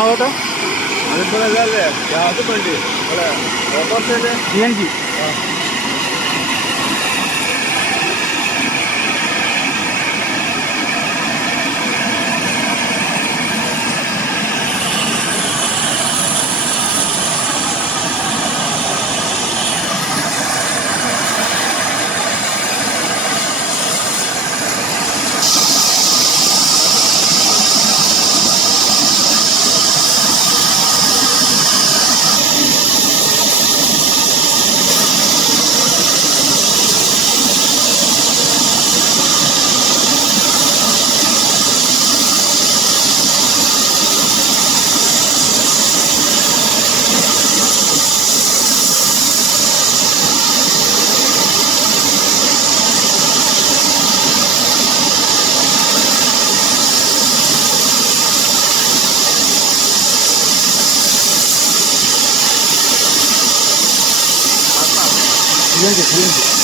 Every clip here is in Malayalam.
എങ്ങോട്ടാ അതിപ്പോഴല്ലേ ഗ്യാസ് വേണ്ടി. ഓട്ടോറിക്ഷയിൽ സി എൻ ജി. 불량제 불량제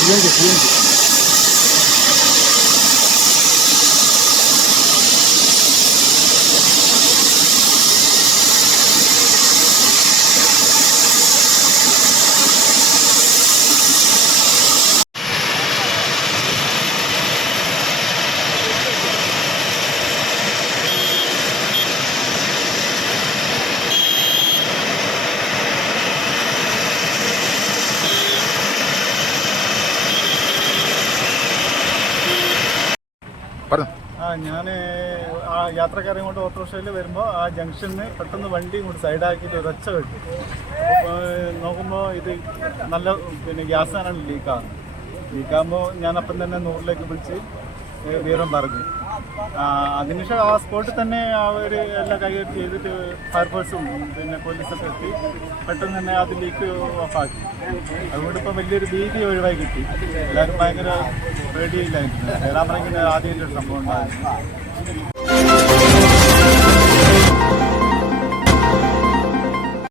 불량제 불량제 പറഞ്ഞു. ആ ഞാൻ ആ യാത്രക്കാരെ കൊണ്ട് ഓട്ടോറിക്ഷയിൽ വരുമ്പോൾ ആ ജംഗ്ഷനിൽ പെട്ടെന്ന് വണ്ടി ഇങ്ങോട്ട് സൈഡാക്കിയിട്ട് ഒരൊച്ച കിട്ടി. അപ്പോൾ നോക്കുമ്പോൾ ഇത് നല്ല പിന്നെ ഗ്യാസ് ആണ് ലീക്കാകുന്നത് ലീക്കാകുമ്പോൾ ഞാൻ അപ്പം തന്നെ നൂറിലേക്ക് വിളിച്ച് ഏ, വിവരം പറഞ്ഞു. അതിനുശേഷം ആ സ്പോട്ടിൽ തന്നെ അവർ എല്ലാം കൈകാര്യം ചെയ്തിട്ട് ഫയർഫോഴ്സും പിന്നെ പോലീസൊക്കെ എത്തി. പെട്ടെന്ന് തന്നെ അത് ലീക്ക് ഓഫാക്കി. അതുകൊണ്ട് ഇപ്പം വലിയൊരു ഭീതി ഒഴിവായി കിട്ടി. എല്ലാവരും ഭയങ്കര പേടിയില്ലായിരുന്നു ഏഴാം റാങ്കിന് ആദ്യമായിട്ടൊരു സംഭവം ഉണ്ടായിരുന്നു.